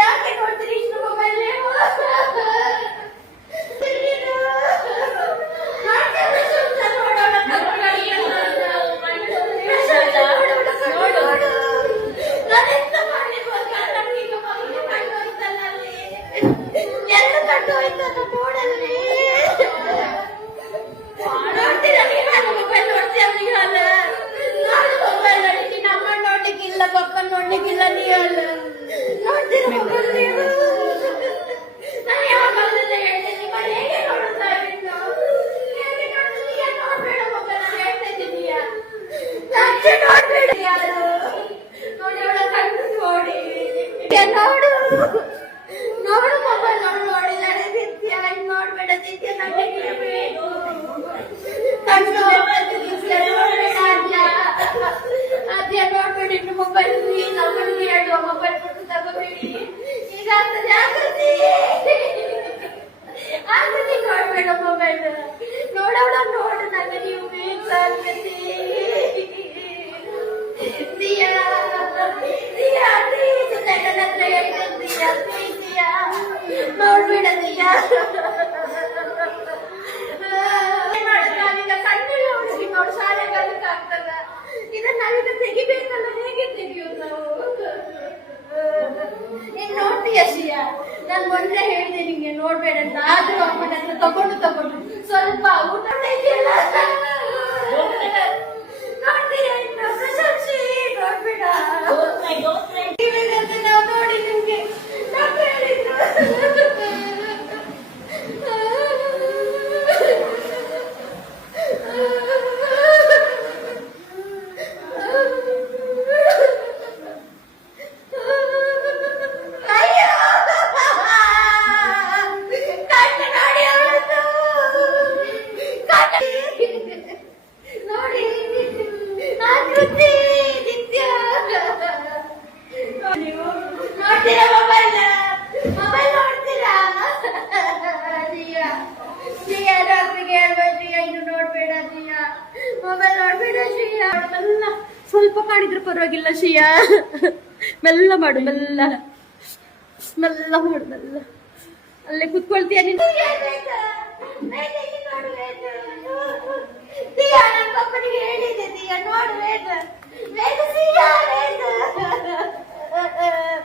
ಯಾಕೆ ನೋಡ್ತೀರಿ ಇಷ್ಟು ಮೊಬೈಲ್ ನೀವು? ಪಪ್ಪನ್ ನೋಡ್ಲಿಕ್ಕಿಲ್ಲ ನೀ ಅಲ್ಲ ನೋಡ್ತೀರ ಮಕ್ಕಳು ನೀವು. ನಾನು ಯಾವಾಗಲೆಲ್ಲ ಹೇಳ್ತೇನೆ ಮನೆ ಹೇಗೆ ನೋಡುತ್ತಾ ಇನ್ನು ಹೇಗೆ ನೋಡ್ತೀಯ? ನೋಡ್ಬೇಡ ಮಗ, ನಾನು ಹೇಳ್ತಾ ಇದ್ದೀನಿಯಾ ನೋಡ್ಬೇಡ ಯಾರು ನೋಡಿ ಅವಳ ಕಣ್ಣು ನೋಡಿ ನೋಡು ನೋಡು ಮೊಬೈಲ್ ನೋಡು ನೋಡಿದಾಳೆ ನಿತ್ಯ. ಇನ್ನು ನೋಡ್ಬೇಡ ನಿತ್ಯ, ನನಗೆ ಬೇಕು ಕಣ್ಣು ಅದ್ಯ ನೋಡ್ಬೇಡಿ ಇನ್ನು ಮೊಬೈಲ್. ನಮ್ಮನಿಗೆ ಹೇಳುವ ಮೊಬೈಲ್ ಕೊಟ್ಟು ತಗೋಬೇಡಿ. ಈಗ ಆಗ್ತದೆ ಆಕೃತಿ ನೋಡ್ಬೇಡ ಮೊಬೈಲ್ ನೋಡೋಣ ನೋಡು. ನನಗೆ ನೀವು ಬೇಕು ಆಕೃತಿ. ದಿಯಾ ದಿಯಾ ಪ್ಲೀಸ್ ನನ್ನ ಹತ್ರ ಹೇಳ್ತೇನೆ ದಿಯಾ ಪ್ಲೀಸ್ ದಿಯಾ ನೋಡ್ಬೇಡ ದಿಯಾ. ಕಣ್ಣೆಲ್ಲ ಹುಡುಗಿ ನೋಡು ಶಾಲೆಗಾಲಕ್ಕೆ ಆಗ್ತದ. ಇದನ್ನ ನಾವೀಗ ತೆಗಿಬೇಕಲ್ಲ, ಹೇಗೆ ತೆಗಿಯೋದು ನಾವು? ನೀನ್ ನೋಡ್ತೀಯ ಶಿಯಾ? ನಾನು ಮೊನ್ನೆ ಹೇಳಿದೆ ನಿಂಗೆ ನೋಡ್ಬೇಡ ಅಂತ, ಆದ್ರೂ ಅಮ್ಮನ ಹತ್ರ ತಗೊಂಡು ಸ್ವಲ್ಪ ಊಟ ಇದೆಯಲ್ಲ ನೋಡ್ತೀಯ? ಇನ್ನು ಪ್ರಶಂಸಿ ನೋಡ್ಬೇಡ. ನಾವು ನೋಡಿ ನಿಮ್ಗೆ ಡಾಕ್ಟರ್ ಹೇಳಿದ್ರು ಸ್ವಲ್ಪ ಕಾಣಿದ್ರೆ ಪರವಾಗಿಲ್ಲ ಶಿಯಾ. ಮೆಲ್ಲ ಮಾಡು, ಮೆಲ್ಲ ಮೆಲ್ಲ ಮಾಡು, ಮೆಲ್ಲ. ಅಲ್ಲೇ ಕುತ್ಕೊಳ್ತೀಯ ನೀನು? ಪಪ್ಪನಿಗೆ ಹೇಳಿದೆ ದಿಯಾ ನೋಡು ವೇದ ವೇದ ಸಿಯಾ ವೇದ